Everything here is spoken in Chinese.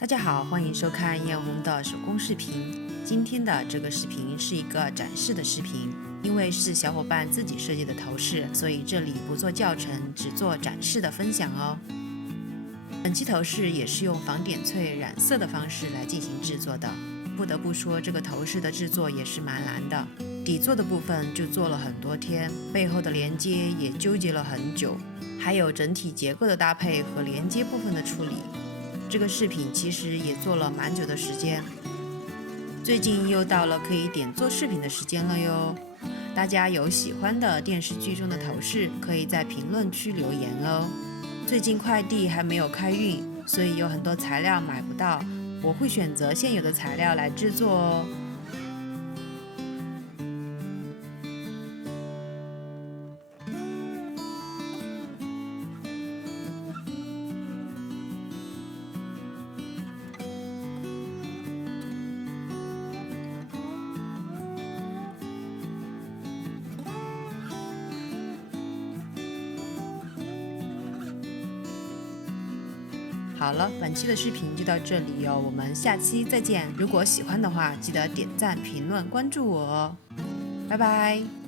大家好，欢迎收看艳红的手工视频。今天的这个视频是一个展示的视频，因为是小伙伴自己设计的头饰，所以这里不做教程，只做展示的分享哦。本期头饰也是用仿点翠染色的方式来进行制作的。不得不说，这个头饰的制作也是蛮难的，底座的部分就做了很多天，背后的连接也纠结了很久，还有整体结构的搭配和连接部分的处理。这个饰品其实也做了蛮久的时间，最近又到了可以点做饰品的时间了哟。大家有喜欢的电视剧中的头饰，可以在评论区留言哦。最近快递还没有开运，所以有很多材料买不到，我会选择现有的材料来制作哦。好了，本期的视频就到这里哟，我们下期再见。如果喜欢的话，记得点赞、评论、关注我哦，拜拜。